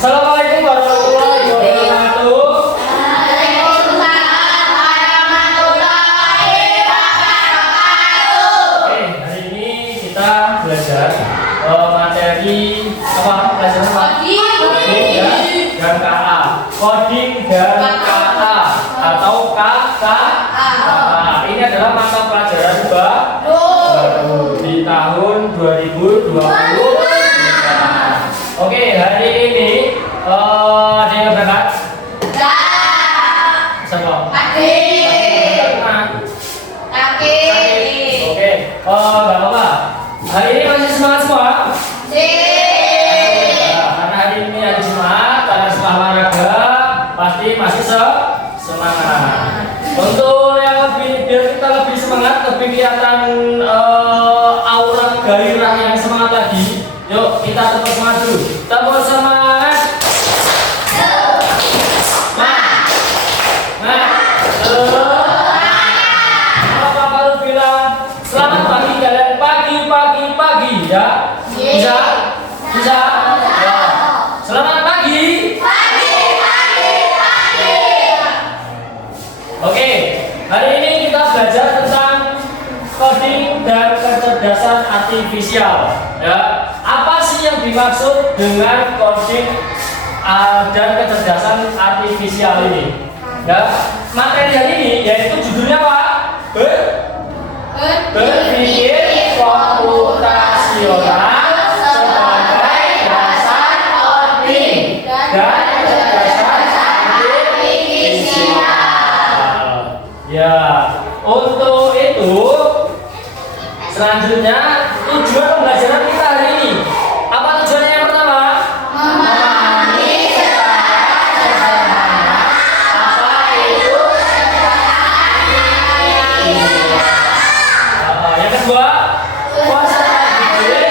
Assalamualaikum warahmatullahi wabarakatuh. Waalaikumsalam warahmatullahi wabarakatuh. Oke, hari ini kita belajar materi apa? Pelajaran apa? Coding dan KA. Coding dan KA atau KA. Ini adalah mata pelajaran baru di tahun 2020. Oke, hari ini ada yang berangkat? Siapa? Adik. Oke, nggak apa-apa. Hari ini masih semangat semua? Karena hari ini hari Jumat, karena setelah olahraga pasti masih semangat. Untuk yang lebih, biar kita lebih semangat, lebih kelihatan aura gairah yang semangat lagi. Yuk kita tepuk semangat dulu. Tepuk semangat. Apa baru bilang selamat pagi kalian, pagi ya? Bisa? Ya. Selamat pagi. Oke, hari ini kita belajar tentang coding dan kecerdasan artifisial. Ya, apa sih yang dimaksud dengan coding dan kecerdasan artifisial ini? Ya, materi hari ini yaitu judulnya apa? Berpikir komputasional sebagai dasar coding dan kecerdasan artifisial. Ya, untuk itu selanjutnya tujuan pembelajaran kita hari ini. Apa tujuannya yang pertama? Memahami secara sederhana Apa itu? Yang kedua, kuasai diri.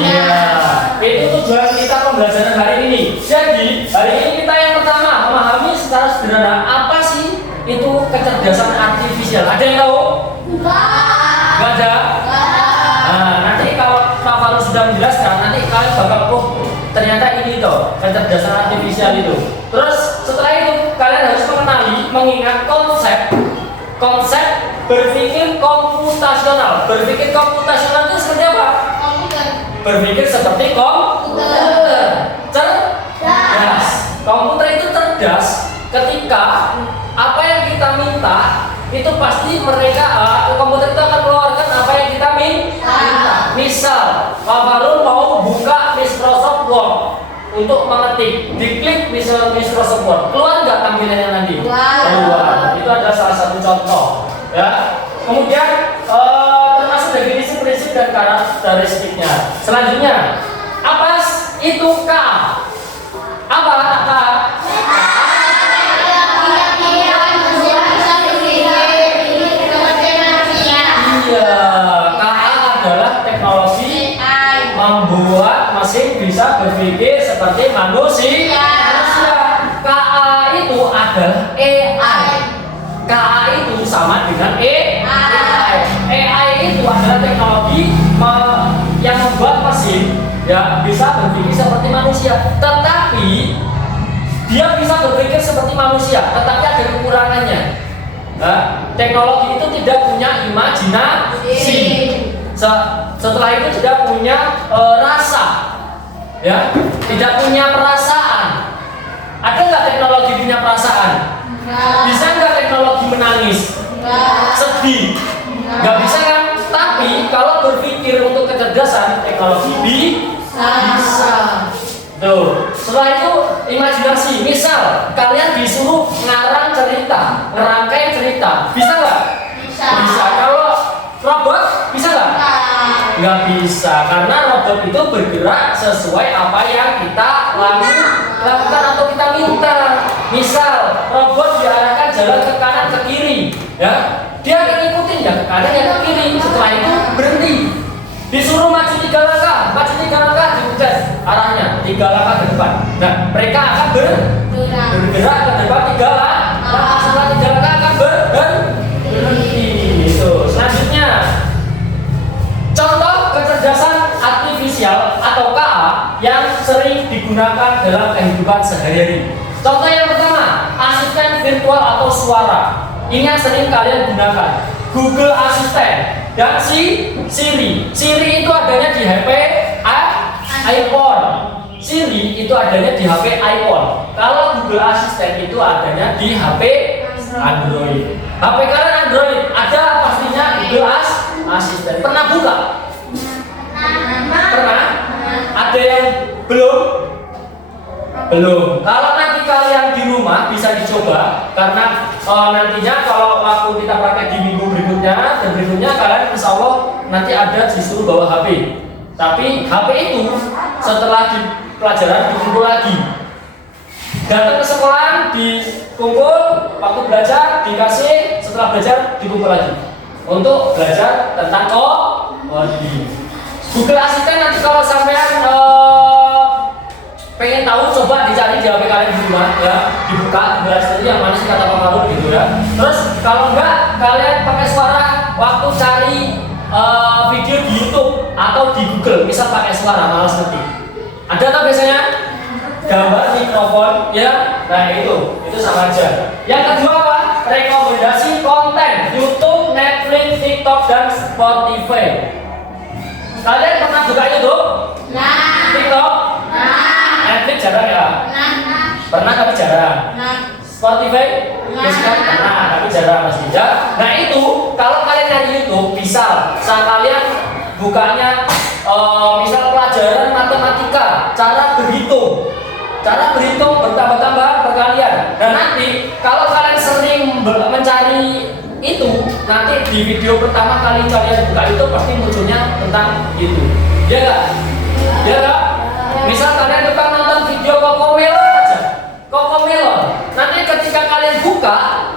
Iya, itu tujuan kita pembelajaran hari ini. Jadi, hari ini kita yang pertama memahami secara sederhana apa sih itu kecerdasan artifisial. Ada yang tahu? Gak ada? Nah, nanti kalau Pak Faru sudah menjelaskan, nanti kalian bakal ternyata ini toh kecerdasan artifisial itu. Terus setelah itu kalian harus mengingat konsep berpikir komputasional. Berpikir komputasional itu seperti apa? Berpikir seperti komputer. Cerdas. Komputer itu cerdas ketika apa yang kita minta itu pasti komputer itu akan keluarkan apa yang kita minta. Misal, Pak Farul mau buka Microsoft Word untuk mengetik, diklik Microsoft Word, keluar nggak tampilannya nanti? Keluar. Itu adalah salah satu contoh. Ya. Kemudian termasuk definisi prinsip dan karakteristiknya. Selanjutnya, apa itu K? Apa K? Iya, KA adalah teknologi membuat mesin bisa berpikir seperti manusia. KA itu adalah AI. KA itu sama dengan AI. AI itu adalah teknologi yang membuat mesin ya bisa berpikir seperti manusia. Tetapi dia bisa berpikir seperti manusia, tetapi ada kekurangannya. Teknologi itu tidak punya imajinasi. Setelah itu tidak punya rasa, ya, tidak punya perasaan. Ada nggak teknologi punya perasaan? Bisa nggak teknologi menangis, sedih? Nggak bisa kan? Tapi kalau berpikir untuk kecerdasan, teknologi bisa. Tuh. Setelah itu imajinasi. Misal kalian disuruh ngarang cerita, ngerangkai cerita, bisa nggak? Bisa. Kalau robot bisa nggak? Nggak bisa, karena robot itu bergerak sesuai apa yang kita lakukan atau kita minta. Misal robot diarahkan jalan ke kanan ke kiri, ya, dia akan ngikutin ya ke kanan ya ke kiri. Setelah itu berhenti. Disuruh maju 3 langkah dipencet arahnya 3 langkah ke depan. Nah, mereka akan bergerak ke depan 3 atau KA yang sering digunakan dalam kehidupan sehari-hari. Contoh yang pertama, asisten virtual atau suara. Ini yang sering kalian gunakan. Google Assistant dan Siri. Siri itu adanya di HP iPhone. Siri itu adanya di HP iPhone. Kalau Google Assistant itu adanya di HP Android. HP kalian Android, ada pastinya Google Assistant. Pernah buka? Pernah? Ada yang belum? Belum. Kalau nanti kalian di rumah bisa dicoba, karena nantinya kalau waktu kita praktek di minggu berikutnya dan berikutnya, kalian insya Allah nanti ada disuruh bawa HP. Tapi HP itu setelah di pelajaran dikumpul lagi. Datang ke sekolah dikumpul, waktu belajar dikasih, setelah belajar dikumpul lagi untuk belajar tentang coding. Google Assistant nanti kalau sampean pengen tahu, coba dicari di HP kalian di rumah ya, dibuka Google Assistant yang mana sih kata Pak Marun gitu ya. Terus kalau enggak, kalian pakai suara waktu cari video di YouTube atau di Google, misal pakai suara, malas ngetik. Ada tak biasanya gambar mikrofon ya? Nah itu sama aja. Yang kedua apa? Rekomendasi konten YouTube, Netflix, TikTok dan Spotify. Kalian pernah buka YouTube? Nah. TikTok? Nah. Netflix jarang ya? Nah. Pernah tapi jarang. Nah. Spotify? Nah. Kan pernah tapi jarang masih ya. Nah itu kalau kalian dari YouTube bisa saat kalian bukanya misal pelajaran matematika, cara berhitung bertambah-tambah berkalian. Dan nanti kalau kalian sering mencari itu, nanti di video pertama kali kalian buka itu pasti munculnya tentang itu. Ya enggak? Ya enggak? Misal kalian suka nonton video Cocomelon aja. Cocomelon. Nanti ketika kalian buka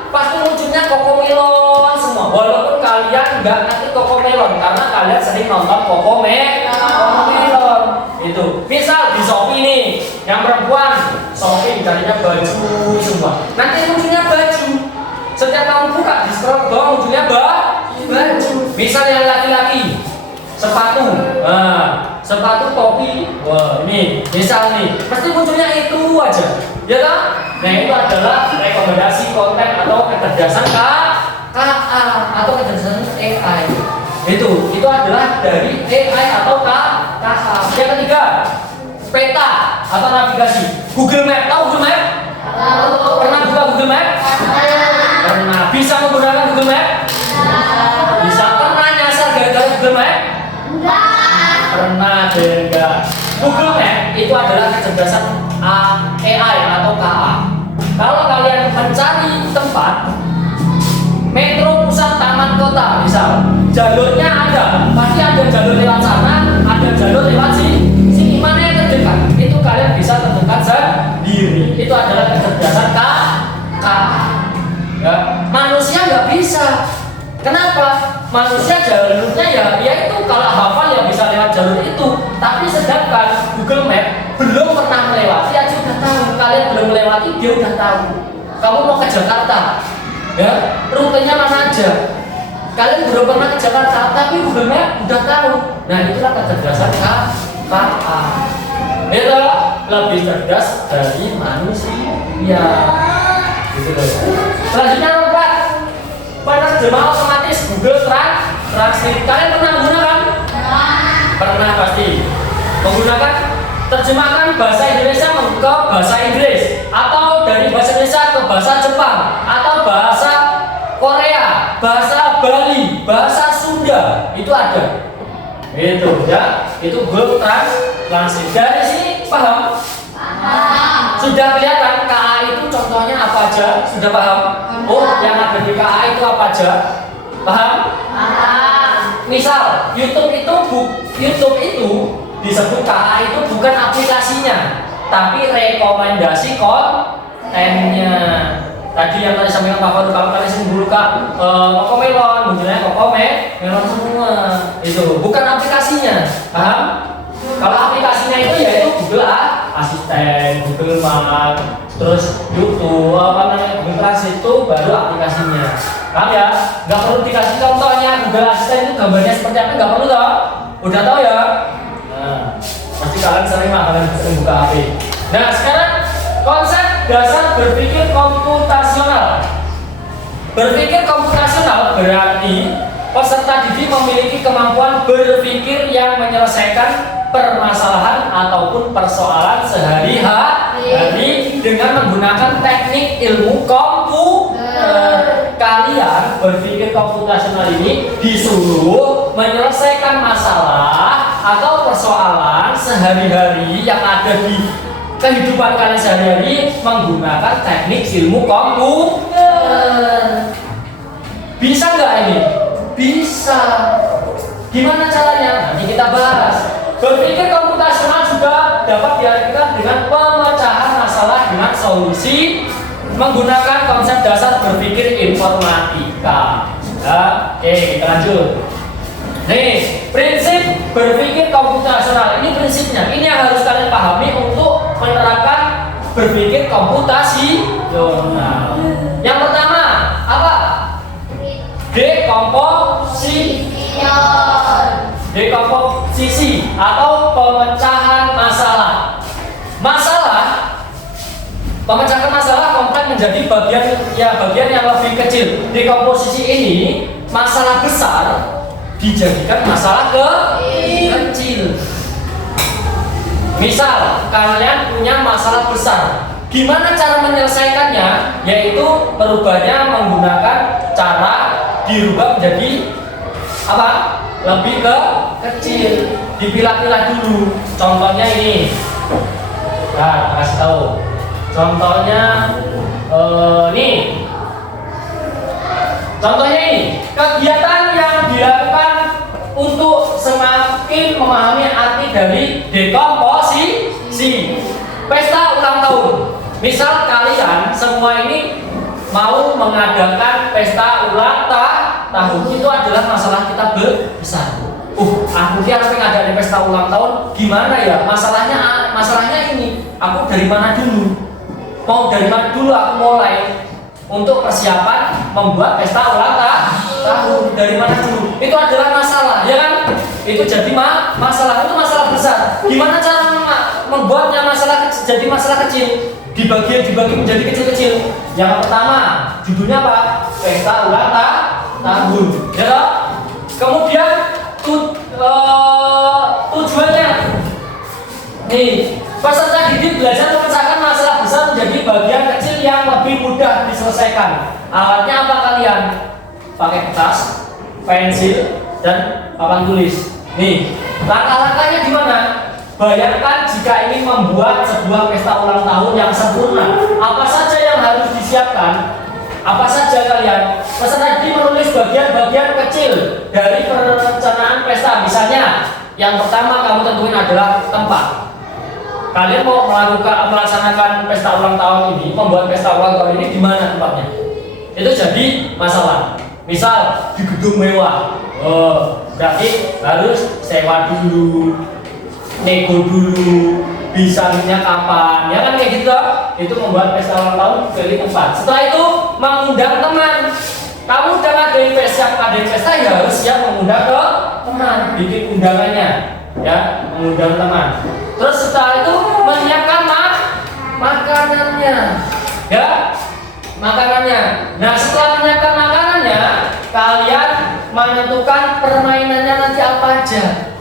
pasti munculnya Cocomelon semua. Walaupun kalian enggak ngerti Cocomelon karena kalian sering nonton Cocomelon. Itu. Misal di Shopee nih, yang perempuan shopping carinya baju semua. Nanti munculnya baju. Setiap kamu buka di scroll ke bawah munculnya baju. Misal yang laki-laki sepatu, sepatu topi, wah ini misal nih, pasti munculnya itu aja, ya kan? Nah itu adalah rekomendasi konten atau kecerdasan KA atau kecerdasan AI. Itu adalah dari AI atau KA. Yang ketiga, peta atau navigasi. Google Map, tahu Google Map? Tahu. Pernah buka Google Map? Pernah. Bisa menggunakan Google Map? Bisa. Pernah nyasar gara-gara Google Map? Enggak. Pernah deh enggak. Google Map itu adalah kecerdasan AI atau KA. Kalau kalian mencari tempat metro, pusat, taman, kota, misal jalurnya ada, pasti ada jalur lewat sana, ada jalur lewat sini. Mana yang terdekat? Itu kalian bisa tentukan sendiri. Itu adalah kecerdasan KA. Ya, manusia nggak bisa. Kenapa? Manusia jalurnya ya itu kalau hafal ya bisa lewat jalur itu. Tapi sedangkan Google Map belum pernah melewati aja udah tahu. Kalian belum melewati dia udah tahu. Kamu mau ke Jakarta, ya rutenya mana aja. Kalian belum pernah ke Jakarta, tapi Google Map udah tahu. Nah itulah kecerdasan KA. Itu lebih cerdas dari manusia. Gitu loh. Selanjutnya nomor 4, penerjemah otomatis Google Translate. Kalian pernah menggunakan? Pernah pasti. Menggunakan terjemahkan bahasa Indonesia ke bahasa Inggris, atau dari bahasa Indonesia ke bahasa Jepang, atau bahasa Korea, bahasa Bali, bahasa Sunda, itu ada. Itu ya, itu Google Translate. Dari sini paham? Sudah kelihatan KA itu contohnya apa aja? Sudah paham? Oh, yang ada di KA itu apa aja? Paham? Misal YouTube itu disebut KA itu bukan aplikasinya, tapi rekomendasi kontennya. Tadi yang tadi sampaikan Pak Fadul, kalau kalian sering buka Cocomelon, munculnya Cocomelon semua. Itu bukan aplikasinya, paham? Kalau aplikasinya itu yaitu Google Assistant, Google Map, terus YouTube, Google Translate itu baru aplikasinya. Paham ya? Nggak perlu dikasih contohnya Google Assistant itu gambarnya seperti apa, nggak perlu toh? Udah tahu ya? Nah, kalian sering lah kalian sering buka HP. Nah sekarang konsep dasar berpikir komputasional. Berpikir komputasional berarti peserta didik memiliki kemampuan berpikir yang menyelesaikan permasalahan ataupun persoalan sehari-hari dengan menggunakan teknik ilmu komputer. Kalian berpikir komputasional ini disuruh menyelesaikan masalah atau persoalan sehari-hari yang ada di kehidupan kalian sehari-hari menggunakan teknik ilmu komputer. Bisa nggak ini? Bisa. Gimana caranya? Nanti kita bahas. Berpikir komputasional juga dapat diartikan dengan pemecahan masalah dengan solusi menggunakan konsep dasar berpikir informatika. Ya, oke, kita lanjut. Nih, prinsip berpikir komputasional ini prinsipnya. Ini yang harus kalian pahami untuk menerapkan berpikir komputasional. Yang pertama, apa? Dekomposisi atau pemecahan masalah. Pemecahan masalah kompleks menjadi bagian yang lebih kecil. Dekomposisi ini masalah besar dijadikan masalah kecil. Misal kalian punya masalah besar, gimana cara menyelesaikannya? Yaitu perubahannya menggunakan cara dirubah menjadi apa? Lebih kecil, dipilah-pilah dulu. Contohnya ini. Nah, kasih tahu. Contohnya nih. Contohnya ini, kegiatan yang dilakukan untuk semakin memahami arti dari dekomposisi. Pesta ulang tahun. Misal kalian semua ini mau mengadakan pesta ulang tahun, itu adalah masalah kita besar. Aku harus ngadain pesta ulang tahun, gimana ya? Masalahnya ini, aku dari mana dulu? Mau dari mana dulu aku mulai untuk persiapan membuat pesta ulang tahun? Dari mana dulu? Itu adalah masalah, ya kan? Itu jadi masalah, itu masalah besar. Gimana cara membuatnya jadi masalah kecil? Dibagi menjadi kecil-kecil. Yang pertama, judulnya apa? Pesta ulang tahun. Ya toh? Kemudian tujuannya. Nih, peserta didik belajar memecahkan masalah besar menjadi bagian kecil yang lebih mudah diselesaikan. Alatnya apa kalian? Pakai kertas, pensil, dan papan tulis. Nih, langkah-langkahnya gimana? Bayangkan jika ingin membuat sebuah pesta ulang tahun yang sempurna, apa saja yang harus disiapkan? Apa saja kalian? Peserta didik menulis bagian-bagian kecil dari perencanaan pesta. Misalnya, yang pertama kamu tentuin adalah tempat. Kalian mau melaksanakan pesta ulang tahun ini, membuat pesta ulang tahun ini di mana tempatnya? Itu jadi masalah. Misal di gedung mewah, berarti harus sewa dulu, nego dulu, bisanya kapan, ya kan kayak gitu. Itu membuat pesta ulang tahun dari tempat. Setelah itu mengundang teman. Kamu udah ngadain pesta, ya harus siap mengundang ke teman, bikin undangannya, ya, mengundang teman. Terus setelah itu menyiapkan makanannya, ya, makanannya. Nah setelah menyiapkan makanannya, kalian menentukan permainannya nanti apa aja.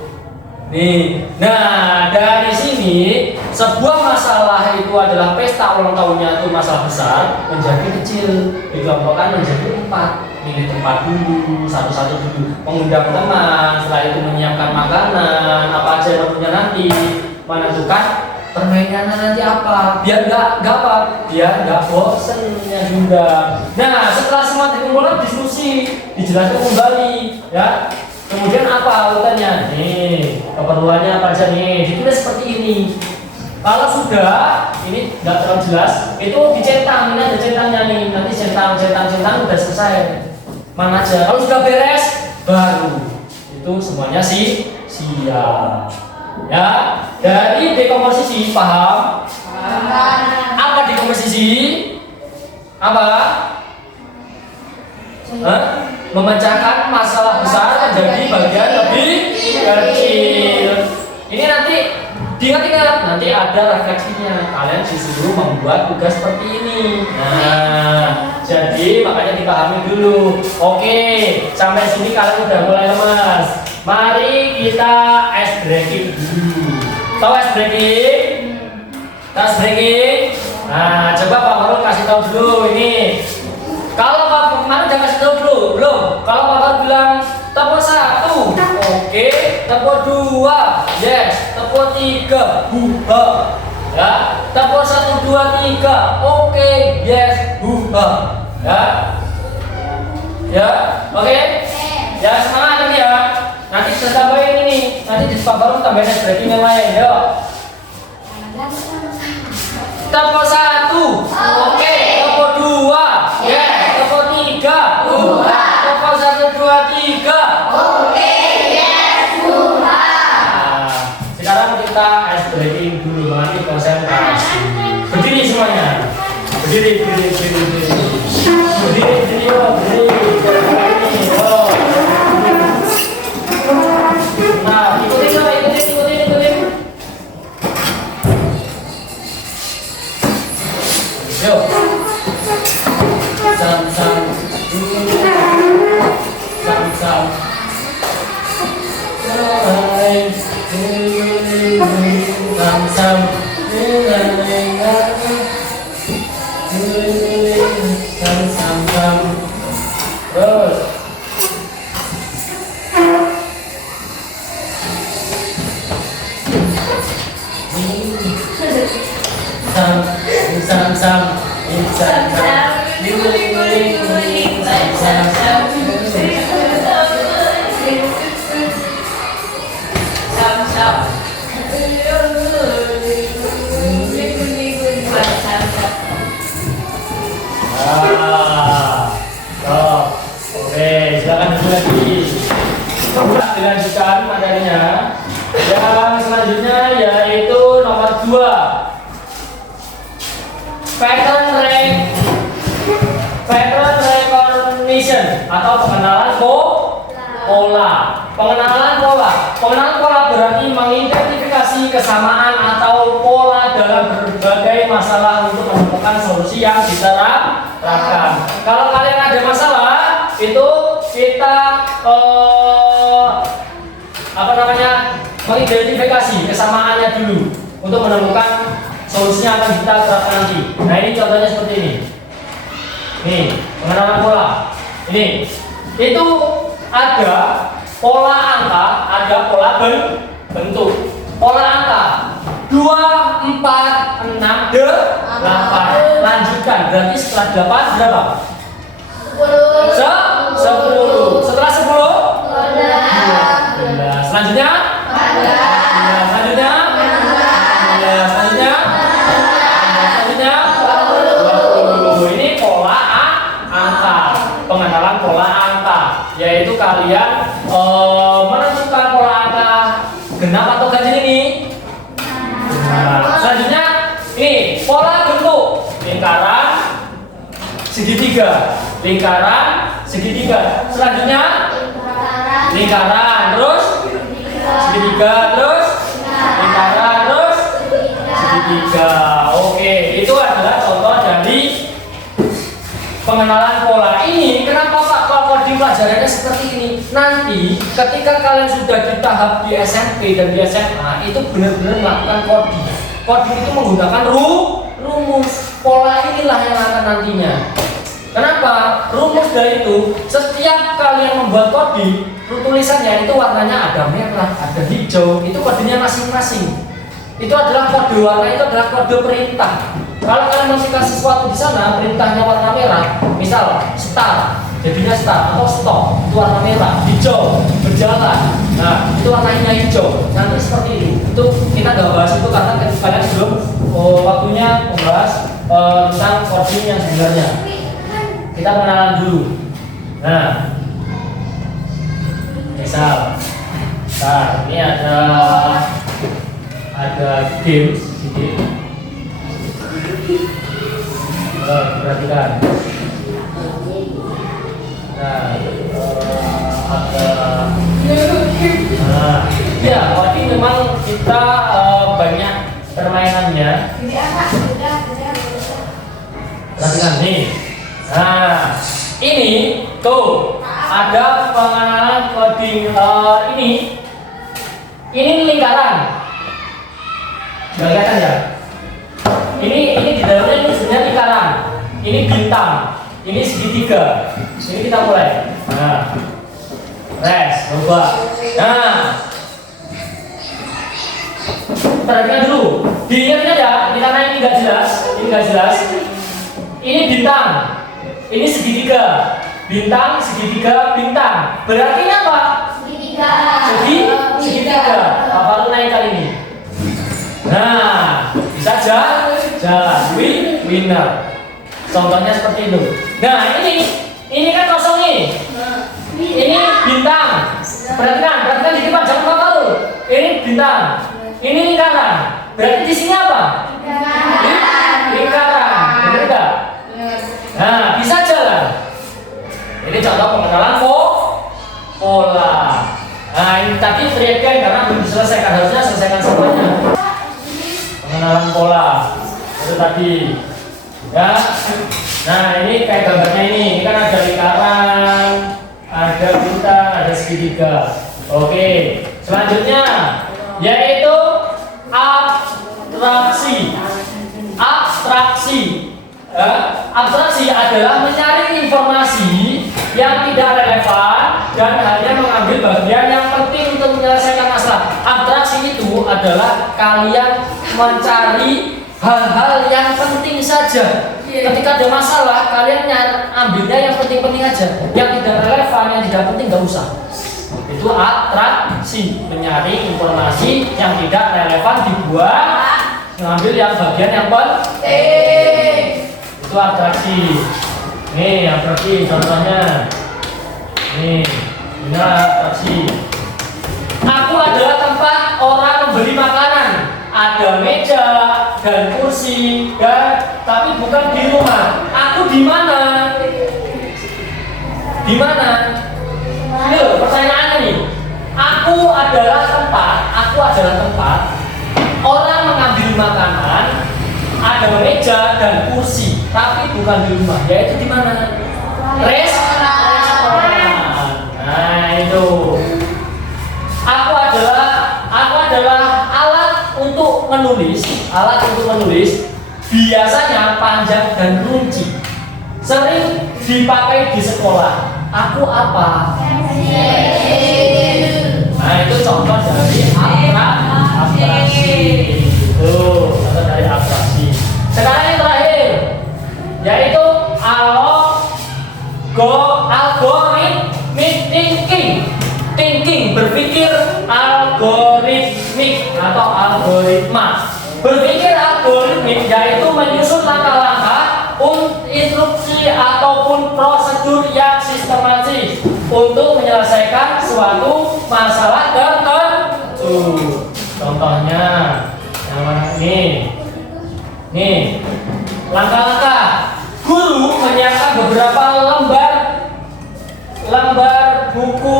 Nih, nah dari sini sebuah masalah itu adalah pesta ulang tahunnya itu masalah besar menjadi kecil, dikelompokkan menjadi 4. Milih tempat dulu, satu-satu dulu, mengundang teman, setelah itu menyiapkan makanan, apa aja menunya nanti, menentukan permainannya nanti apa, biar nggak bosennya juga. Nah setelah semua dikumpulkan diskusi, dijelaskan kembali, ya. Kemudian apa urutannya? Nih, keperluannya apa aja nih? Ditulis seperti ini. Kalau sudah, ini nggak terlalu jelas, itu dicentang. Ini ada centangnya nih. Nanti centang udah selesai. Mana aja? Kalau sudah beres, baru itu semuanya siap. Ya, dari dekomposisi paham? Apa dekomposisi? Apa? Memecahkan masalah besar menjadi bagian lebih kecil. Ini nanti Diingat-ingat, nanti ada refleksinya. Kalian disuruh membuat tugas seperti ini. Nah, jadi makanya dipahami dulu. Oke, sampai sini kalian udah mulai lemas. Mari kita ice breaking dulu. Tahu ice breaking? Ice breaking? Nah, coba Pak Farul kasih tahu dulu ini. Kalau Pak kemarin udah kasih tahu dulu, belum? Kalau Pak Farul bilang tepuk 1, oke. Tepuk 2, yes. Tepuk 3, buha. Ya. Tepuk 1, 2, 3, oke, yes, buha. Ya. Ya, oke. Ya, semangat ini ya. Nanti kita tambahin ini. Nanti di Pak Farul tambahin ice breaking yang lain, yuk. Tepuk 1, oke. Tepuk 2, yes. Tepuk 3, buha. Tepuk 1, 2, 3, Oke, yes, Tuhan. nah, sekarang kita ice breaking dulu, nanti konsentrasi. Berdiri semuanya. Berdiri, berdiri, berdiri, berdiri. Berdiri, berdiri, oh, berdiri. Ini, oh. Nah, ikutin, oh, ikutin, ikutin, ikutin. Yuk. Sam, sam. Sam, sam. Sam, sam. Terus. Sam. Oke, silakan dulu lagi. Dilanjutkan materinya. Yang selanjutnya yaitu nomor 2. Pattern recognition atau pengenalan pola. Pengenalan pola berarti mengidentifikasi kesamaan atau pola dalam berbagai masalah untuk menemukan solusi yang diterapkan. Kalau kalian ada masalah, itu kita mengidentifikasi kesamaannya dulu untuk menemukan solusinya akan kita terapkan nanti. Nah, ini contohnya seperti ini. Nih, pengenalan pola. Ini itu ada pola angka, ada pola bentuk. Pola angka 2, 4, 6, 8. Lanjutkan, berarti setelah 8 berapa? 10. Setelah 10? 12. Selanjutnya? 14. Selanjutnya? 15. Selanjutnya? 20. Ini pola angka. Pengenalan pola angka, yaitu kalian menentukan pola angka genap atau ganjil ini. Nah, selanjutnya ini pola bentuk lingkaran segitiga. Selanjutnya lingkaran, terus segitiga, terus lingkaran, terus segitiga. Oke, itu adalah contoh dari pengenalan pola ini. Kenapa Pak coding pelajarannya seperti ini? Nanti ketika kalian sudah di tahap di SMP dan di SMA itu benar-benar melakukan coding. Coding itu menggunakan rumus. Pola inilah yang akan nantinya. Kenapa? Rumus dari itu setiap kalian membuat coding, tulisannya itu warnanya ada merah, ada hijau, itu kodenya masing-masing. Itu adalah kode warna, itu adalah kode perintah. Kalau kalian masukkan sesuatu di sana, perintahnya warna merah, misal start, jadinya start atau stop, itu warna merah. Hijau, berjalan, nah itu warnanya hijau. Nanti seperti ini. Itu kita nggak bahas itu karena kalian belum waktunya membahas tentang coding yang sebenarnya. Kita pengenalan dulu. Nah, misal, ini ada game sedikit. Perhatikan. Nah, ya, coding memang kita banyak Nggak kelihatan ya? Ini di dalamnya ini sebenarnya lingkaran. Ini bintang. Ini segitiga. Ini kita mulai. Nah, coba. Nah, perhatikan dulu. Diingat ya, ini karena ini nggak jelas. Ini nggak jelas. Ini bintang. Ini segitiga. Bintang, segitiga, bintang. Berarti ini apa? Segitiga. Apa lu naik kali ini? Nah, bisa jalan. Winner. Contohnya seperti itu. Nah, ini kan kosong nih. Ini bintang. Perhatikan di depan jangan lupa lu. Ini bintang. Ini lingkaran. Berarti di sini apa? Lingkaran. Benar enggak? Nah, bisa jalan. Ini contoh pengenalan pola. Nah, ini tadi teriakkan karena belum diselesaikan, harusnya selesaikan semuanya. Pengenalan pola. Itu tadi. Ya. Nah, ini kayak gambarnya ini kan ada lingkaran, ada bintang, ada segitiga. Oke. Selanjutnya yaitu abstraksi. Abstraksi adalah menyaring informasi yang tidak relevan dan hanya mengambil bagian yang penting untuk menyelesaikan masalah. Abstraksi itu adalah kalian mencari hal-hal yang penting saja. Ketika ada masalah, kalian ambilnya yang penting-penting aja. Yang tidak relevan, yang tidak penting nggak usah. Itu abstraksi, menyaring informasi yang tidak relevan dibuang, mengambil yang bagian yang penting. Itu abstraksi. Nih, abstraksi contohnya. Nih, ini abstraksi. Aku adalah tempat orang membeli makanan. Ada meja dan kursi tapi bukan di rumah. Aku di mana? Di mana? Ini loh pertanyaannya nih. Aku adalah tempat orang mengambil makanan. Ada meja dan kursi, tapi bukan di rumah. Yaitu di mana? Restoran. Nah, itu. Aku adalah alat untuk menulis. Biasanya panjang dan runci. Sering dipakai di sekolah. Aku apa? Nah, itu contoh dari abstraksi. Contoh dari abstraksi. Sekarang yang terakhir yaitu algoritmic thinking, berpikir algoritmik atau algoritma. Berpikir algoritmik yaitu menyusun langkah-langkah, instruksi ataupun prosedur yang sistematis untuk menyelesaikan suatu masalah tertentu. Contohnya yang mana ini? Nih, langkah-langkah. Guru menyiapkan beberapa lembar buku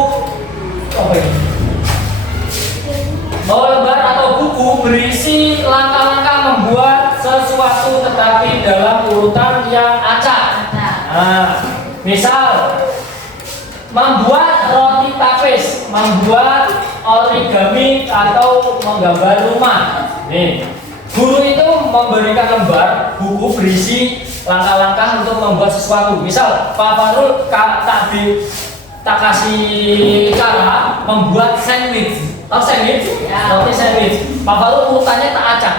lembar atau buku berisi langkah-langkah membuat sesuatu tetapi dalam urutan yang acak. Nah, misal membuat roti tapis, membuat origami atau menggambar rumah. Nih, guru itu memberikan lembar buku berisi langkah-langkah untuk membuat sesuatu. Misal Pak Farul tak kasih cara membuat sandwich. Tahu sandwich? Ya. Roti sandwich. Pak Farul urutannya tak acak.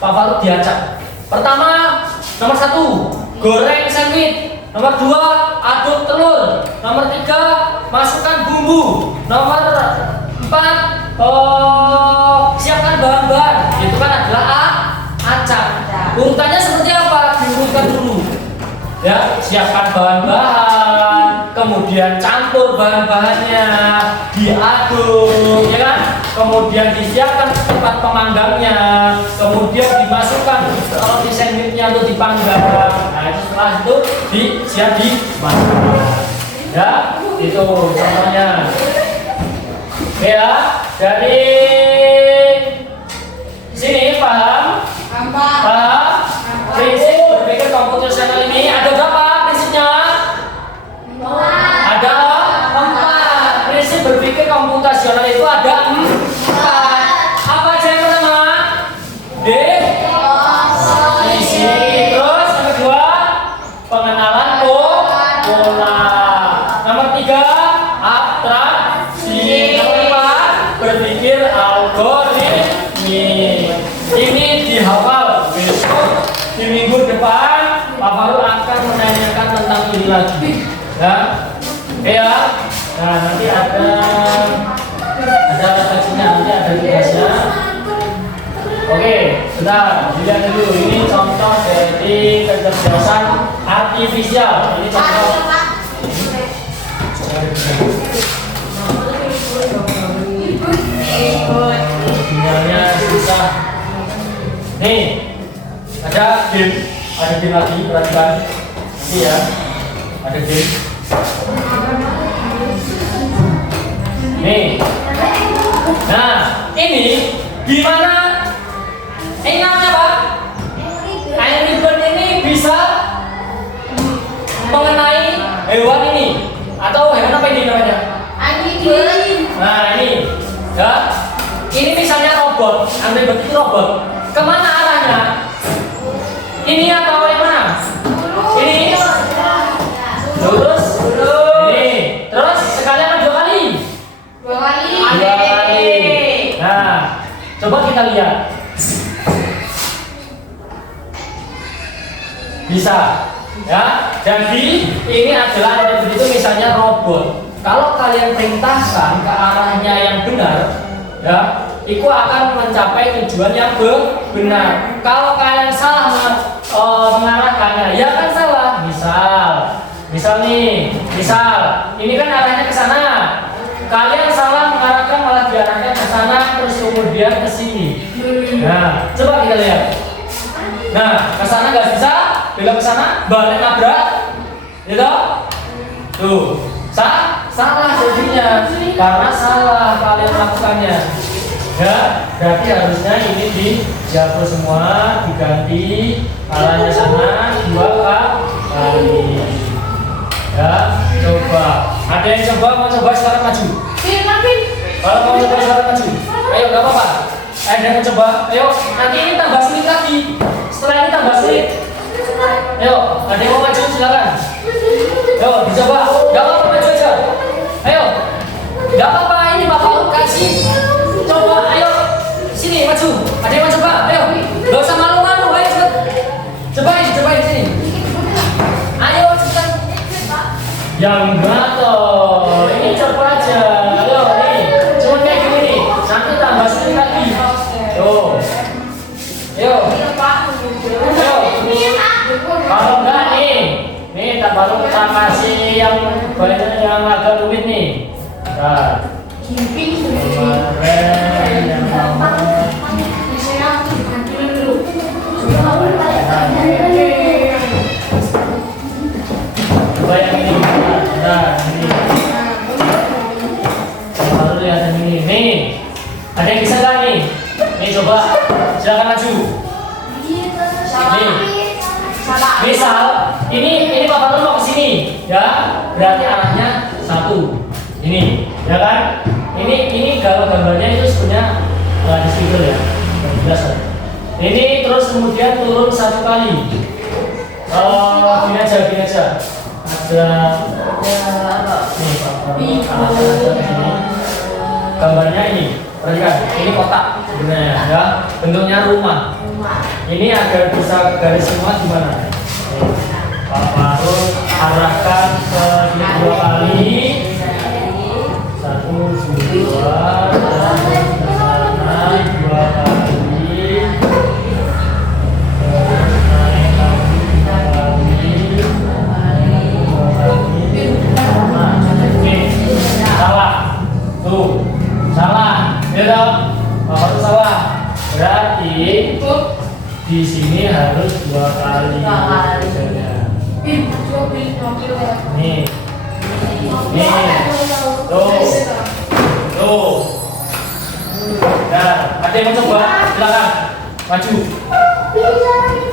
Pak Farul diacak. Pertama, nomor 1, goreng sandwich. Nomor 2, aduk telur. Nomor 3, masukkan bumbu. Nomor 4, siapkan bahan-bahan. Itu kan adalah acak. Urutannya seperti apa? Diurutkan dulu. Ya, siapkan bahan-bahan, kemudian campur bahan-bahannya, diaduk, ya kan? Kemudian disiapkan tempat pemanggangnya, kemudian dimasukkan roti sandwichnya untuk dipanggang. Nah, itu setelah itu siap dimasukkan. Ya, itu contohnya. Oke ya, dari sini paham? Paham? Prinsip berpikir komputasional ini ada berapa prinsipnya? Ada 4. Prinsip berpikir komputasional itu ada 4. Apa aja yang pertama? dihafal. Besok di minggu depan Pak Farul akan menanyakan tentang ini lagi. Ya, oke ya. Nah nanti ada refleksinya, nanti ada tugasnya. Oke, bentar, dilihat dulu. Ini contoh dari kecerdasan artifisial. Ini contoh. Sinyalnya susah. Nih, ada game lagi, perhatikan. Nanti ya, ada game. Nih, nah ini gimana? Ini namanya apa? Air ribbon ini bisa mengenai hewan ini atau hewan apa ini namanya? Nah ini, ya. Ini misalnya robot, air ribbon itu robot. Kemana arahnya? Ini atau yang mana? Ini lurus. Ini terus sekalian dua kali. Dua kali. Nah, coba kita lihat. Bisa, ya. Jadi ini adalah itu misalnya robot. Kalau kalian perintahkan ke arahnya yang benar, ya, itu akan mencapai tujuan yang benar. Kalau kalian salah mengarahkannya, ya kan salah. Misal nih, ini kan arahnya ke sana. Kalian salah mengarahkan malah diarahkan ke sana terus kemudian ke sini. Nah, coba kita lihat. Nah, ke sana nggak bisa, belok ke sana, balik nabrak, gitu. Tuh, salah jadinya karena salah kalian melakukannya. Ya, berarti harusnya ini dihapus semua, diganti arahnya sana dua kali. Ya, coba. Ada yang mau coba sekarang maju? Kalau mau coba sekarang maju, ayo nggak apa-apa. Ada yang mau coba? Ayo, nanti ini tambah sulit lagi. Setelah ini tambah sulit. Ayo, ada yang mau maju silakan. Ayo, dicoba. Nggak apa-apa, maju aja. Ayo, nggak apa-apa. Ini Pak Farul kasih. Coba, ayo, sini maju. Ada yang mau coba? Ayo, nggak usah malu-malu. Ayo cepet. Cobain sini. Ayo cepetan. Yang enggak toh. Ini coba aja. Ayo, nih, cuma kayak gini nih. Nanti tambah sulit lagi. Tuh. Ayo. Kalau enggak nih tak baru kita kasih yang banyak yang agak rumit nih. Nah, kemarin yang coba yang ini. Nah, ini baru lihat yang ini. Nih, ada yang bisa nggak nih? Nih coba, silakan maju. Nih. Misal ini Pak Farul mau ke sini, ya, berarti arahnya satu. Ini, ya kan? Ini kalau gambarnya itu sebenarnya nggak di stiker ya, jelas kan? Ini terus kemudian turun satu kali. Gini aja. Ada nih Pak Farul arahnya ini. Gambarnya ini, perhatikan, ini kotak sebenarnya, ya, bentuknya rumah. Ini agar bisa garis semua gimana? Pak Farul arahkan ke sini dua kali. Satu, dua, dan ke sana dua kali. Terus naik lagi dua kali. Nah, oke, salah. Tuh, salah. Ya, Pak Farul salah. Berarti di sini harus dua kali. Nih, tuh. Nah, ada yang mau coba? Silakan, maju.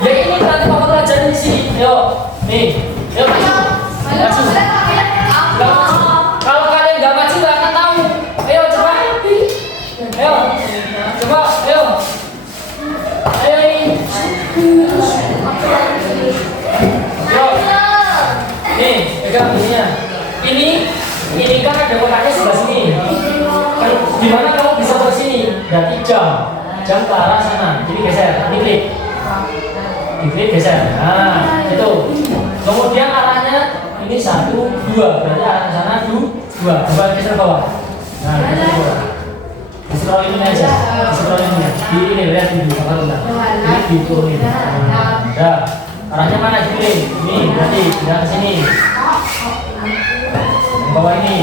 Ya ini nanti Pak Farul ajarin di sini. Yo, nih, yo maju. Kalau kalian nggak maju nggak akan tahu. Ayo coba. Ayo. Ayo ini. Nih, pegang ininya. Ini kan ada kotaknya sebelah sini. Gimana kamu bisa ke sini? Berarti jam. jam ke arah sana. Jadi geser, diklik. Diklik geser. Nah, itu. Kemudian arahnya ini 1, 2. Berarti arah ke sana 2. Coba geser bawah. Nah, geser bawah. Scroll ini aja. Scroll ini. Di ini lihat di bawah. Ini diturunin. Nah, arahnya mana dipilih? Ini berarti pindah ke sini. Yang bawah ini.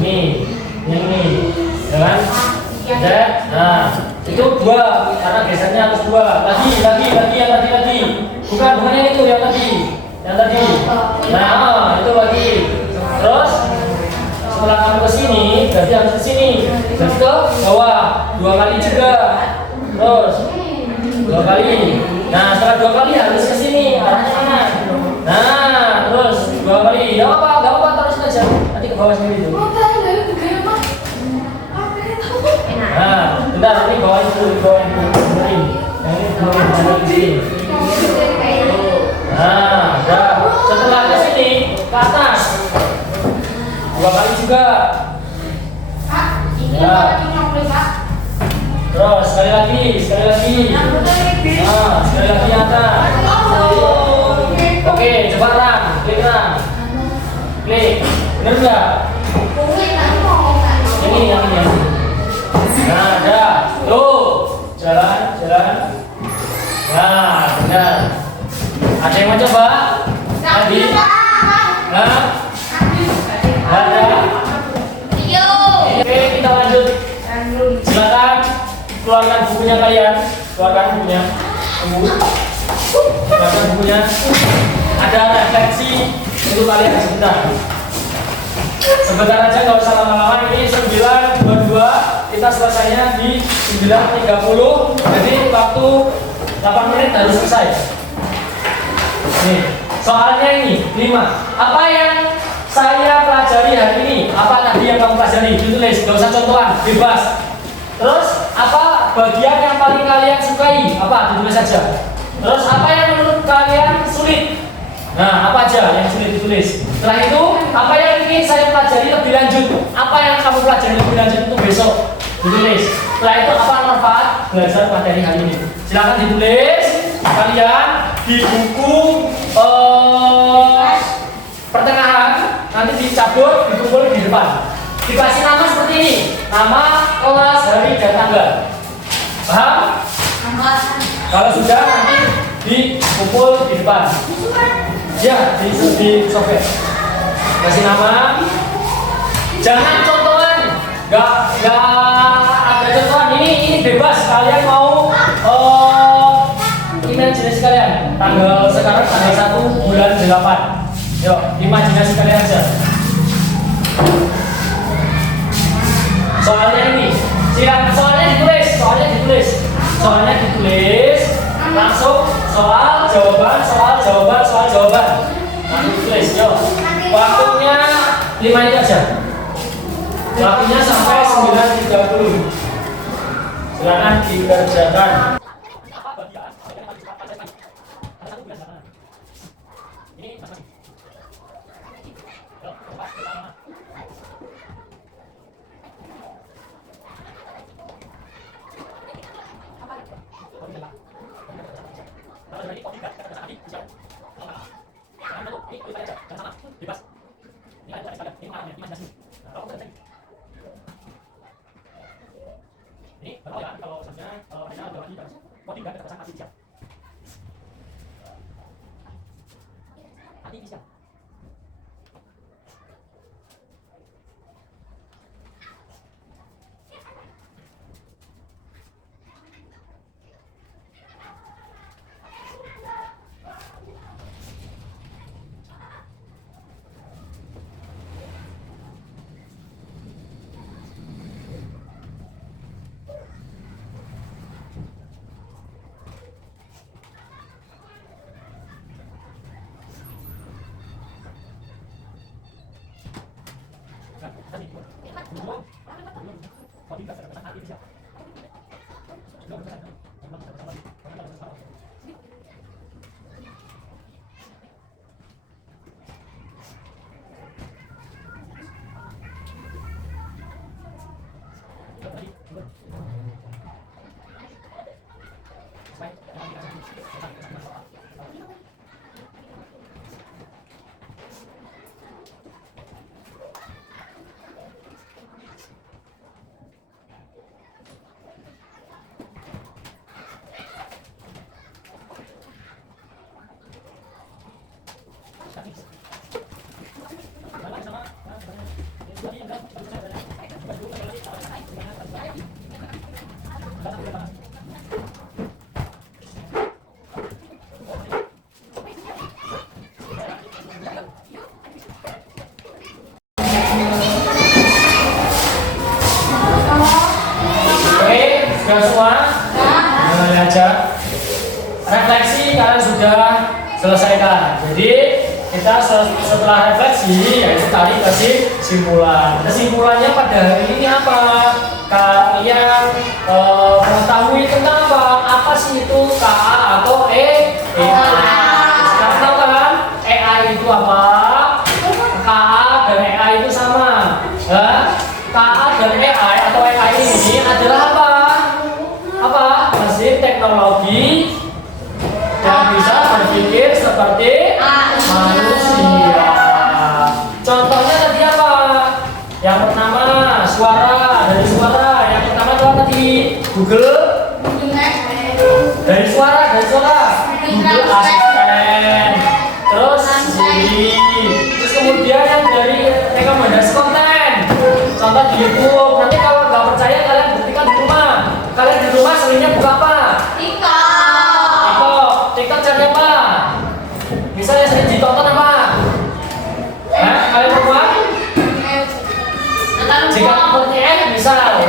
Ini. Yang ini. Jangan. Nah, itu 2 karena gesernya harus 2. Lagi yang tadi. Bukan yang itu yang tadi. Nah, itu lagi. Terus setelah kamu ke sini, berarti harus ke sini. Berarti ke bawah 2 kali juga. Terus 2 kali. Nah, setelah 2 kali harus ke sini. Arahnya mana? Nah, terus 2 kali. Gak apa, terus aja. Nanti ke bawah sendiri tuh. Nah, bentar, ini bawain dulu, benerin. Yang ini benerin. Nah, udah. Setelah ke sini, ke atas 2 kali juga. Ya. Terus sekali lagi. Nah, sekali lagi atas. Oke, coba run, klik. Bener nggak? Ini yang ini. Nah, ada. Tuh, jalan. Nah, benar. Ada yang mau coba? Tadi? Nah, ada. Oke, kita lanjut. Silakan keluarkan bukunya kalian. Keluarkan bukunya. Ada refleksi untuk kalian sebentar. Sebentar aja, nggak usah lama-lama. Ini 9:22. Kita selesainya di 9:30. Jadi waktu 8 menit harus selesai. Nih, soalnya ini 5. Apa yang saya pelajari hari ini? Apa tadi yang kamu pelajari? Ditulis, nggak usah contohan, bebas. Terus apa bagian yang paling kalian sukai? Apa? Ditulis saja. Terus apa yang menurut kalian sulit? Nah, apa aja yang sulit ditulis. Setelah itu, apa yang ingin saya pelajari lebih lanjut? Apa yang kamu pelajari lebih lanjut itu besok ditulis. Setelah itu, apa manfaat belajar materi hari ini? Silakan ditulis kalian di buku pertengahan, nanti dicabut, dikumpul di depan. Dikasih nama seperti ini, nama, kelas, hari, dan tanggal. Paham? Kalau sudah, nanti dikumpul di depan. Ya, di software. Kasih nama. Jangan contohan. Gak ada contohan. Ini bebas. Kalian mau imajinasi kalian. Sekarang tanggal 1 bulan 8. Yuk, imajinasi kalian aja. Soalnya ini. Soalnya ditulis. Langsung soal jawaban. Nanti tulis, yuk. Waktunya 5 itu aja. Waktunya sampai 9:30. Silakan dikerjakan. Sudah semua? Mulai aja. Refleksi kalian sudah selesaikan. Jadi kita setelah refleksi yaitu tadi kasih kesimpulan. Kesimpulannya pada hari ini apa? Kalian mengetahui tentang apa? Apa sih itu KA atau EI? Sekarang tahu kan? EI itu apa? KA dan EI itu sama. KA dan EI atau EI ini adalah apa? Apa? Mesin teknologi yang bisa berpikir seperti manusia. Contohnya tadi apa? Yang pertama suara, dari suara. Yang pertama itu apa tadi? Google. Dari suara Google Assistant. Terus Siri. Terus kemudian yang dari rekomendasi konten. Contoh di YouTube. Nanti kalau nggak percaya kalian buktikan di rumah. Kalian di rumah seringnya buka apa? TikTok cari apa? Misalnya sering ditonton apa? Kalian semua? Jika seperti misal,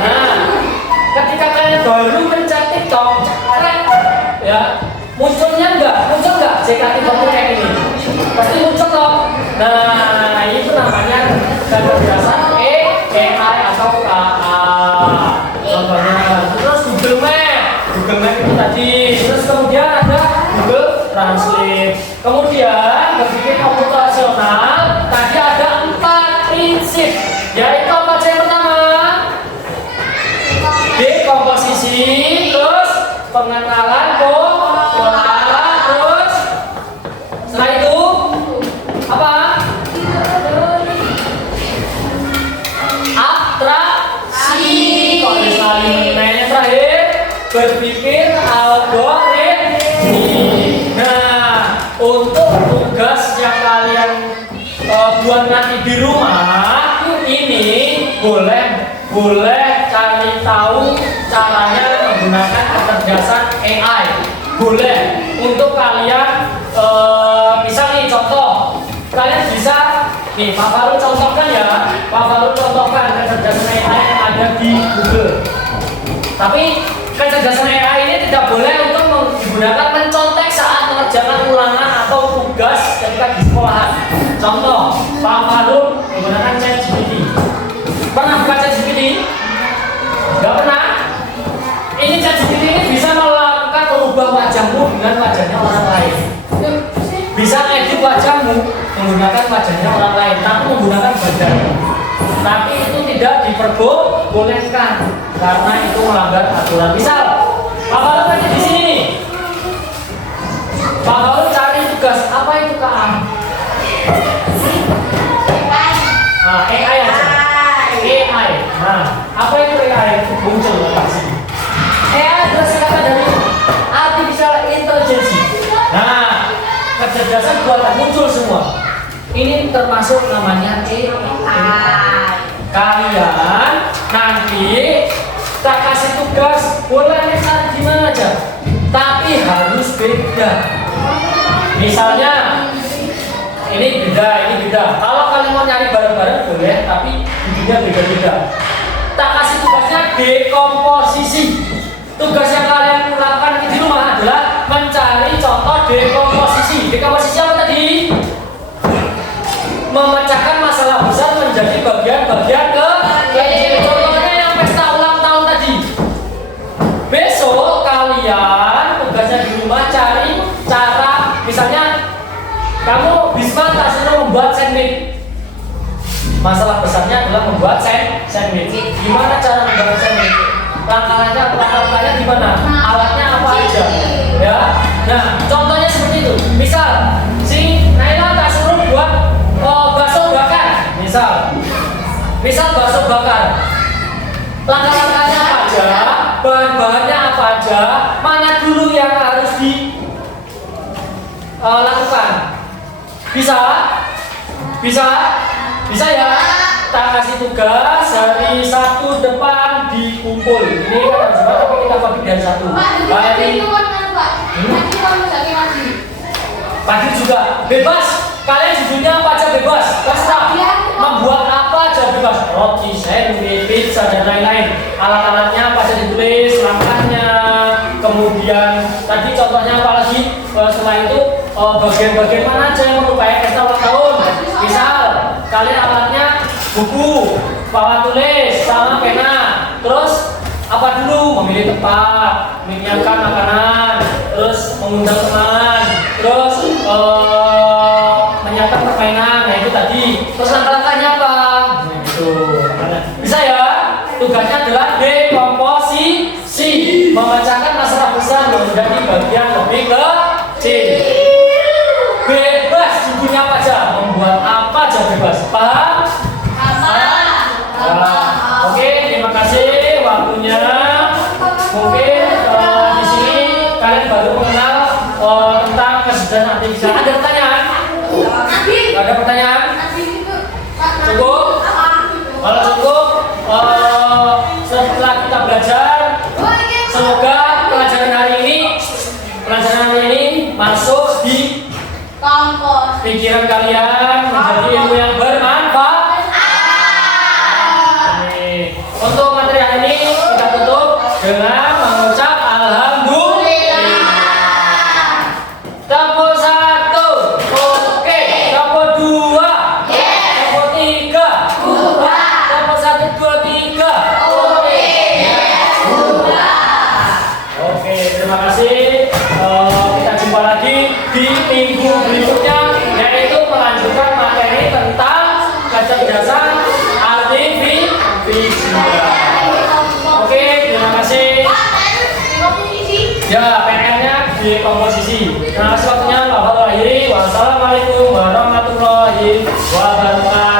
ketika kalian baru mencari TikTok, ya munculnya muncul nggak JKT48 ini? Pasti muncul loh. Nah, itu namanya kecerdasan AI atau KA. Contohnya, terus Google Map itu tadi. Terus kemudian ada Google Translate. Kemudian berpikir komputasional. Tadi ada 4 prinsip. Yaitu apa yang pertama? Dekomposisi. Terus pengenalan pola. Terus setelah itu apa? Abstraksi. Yang terakhir berpikir algoritmik. Nah, untuk tugas yang kalian buat nanti di rumah ini boleh cari tahu caranya menggunakan kecerdasan AI. Boleh untuk kalian misal nih contoh, kalian bisa nih Pak Faru contohkan ya. Pak Faru contohkan kecerdasan AI yang ada di Google. Tapi kecerdasan AI ini tidak boleh untuk digunakan mencontek saat mengerjakan ulangan atau tugas ketika di sekolahan. Contoh, Pak Faru menggunakan ChatGPT. Pernah buka ChatGPT? Enggak pernah? Ini ChatGPT ini bisa melakukan merubah wajahmu dengan wajahnya orang lain. Bisa edit wajahmu menggunakan wajahnya orang lain, tapi menggunakan badanmu. Tapi itu tidak diperbolehkan karena itu melanggar aturan. Misal, Pak Faru tadi di sini nih. Pak Faru cari tugas apa itu KA? AI aja. AI. Nah, apa itu AI? Muncul di sini. AI adalah singkatan dari artificial intelligence. Nah, kecerdasan buatan muncul semua. Ini termasuk namanya AI. Kalian nanti tak kasih tugas, boleh cari di mana aja, tapi harus beda. Misalnya ini beda. Kalau kalian mau nyari bareng-bareng boleh, tapi bikinnya beda-beda. Tak kasih tugasnya dekomposisi. Tugas yang kalian lakukan di rumah adalah mencari contoh dekomposisi. Dekomposisi apa tadi? Memecahkan masalah besar menjadi bagian-bagian kecil. Contohnya yang pesta ulang tahun tadi. Besok kalian tugasnya di rumah cari cara, misalnya kamu Bisma kasih membuat sandwich. Masalah besarnya adalah membuat sandwich. Gimana cara membuat sandwich? Langkahnya gimana? Alatnya apa aja? Ya. Nah, contohnya seperti itu. Misal, si Naila tak suruh buat bakso bakar. Misal bakso bakar. Langkah-langkahnya apa aja? Bahan-bahannya apa aja? Mana dulu yang harus dilakukan? Bisa? Bisa ya? Tak kasih tugas hari Sabtu depan dikumpul. Ini kan harus buat, tapi kita bagi dari satu. Pagi juga bebas. Kalian judulnya apa aja bebas. Terserah. Membuat apa aja bebas. Roti, sandwich, pizza dan lain-lain. Alat-alatnya apa aja ditulis, langkahnya. Kemudian tadi contohnya apa lagi? Setelah itu bagian-bagian mana aja yang perlu kayak pesta ulang tahun. Misal kalian alatnya buku, papan tulis, sama pena. Terus apa dulu? Memilih tempat, menyiapkan makanan, terus mengundang teman, terus menyiapkan permainan. Nah itu tadi. Terus langkah-langkahnya apa? Gitu. Bisa ya? Tugasnya adalah dekomposisi, memecahkan masalah besar menjadi bagian lebih kecil. Bebas, judulnya apa aja? Membuat apa aja bebas. Paham? Oke, terima kasih waktunya. Mungkin di sini kalian baru mengenal tentang kesadaran artifisial. Ada pertanyaan? Ada pertanyaan? Cukup? Kalau cukup, setelah kita belajar, semoga pelajaran hari ini masuk di pikiran kalian menjadi ilmu yang bermanfaat. Untuk materi hari ini kita tutup dengan mengucap alhamdulillah. Tepuk 1, oke. Tepuk 2, tepuk 3, tepuk 1, 2, 3, oke. Terima kasih. Kita jumpa lagi di minggu berikutnya, yaitu melanjutkan materi tentang kecerdasan artifisial. Oke, terima kasih. Ya, PR-nya di komposisi. Terima kasih waktunya. Wassalamualaikum warahmatullahi wabarakatuh.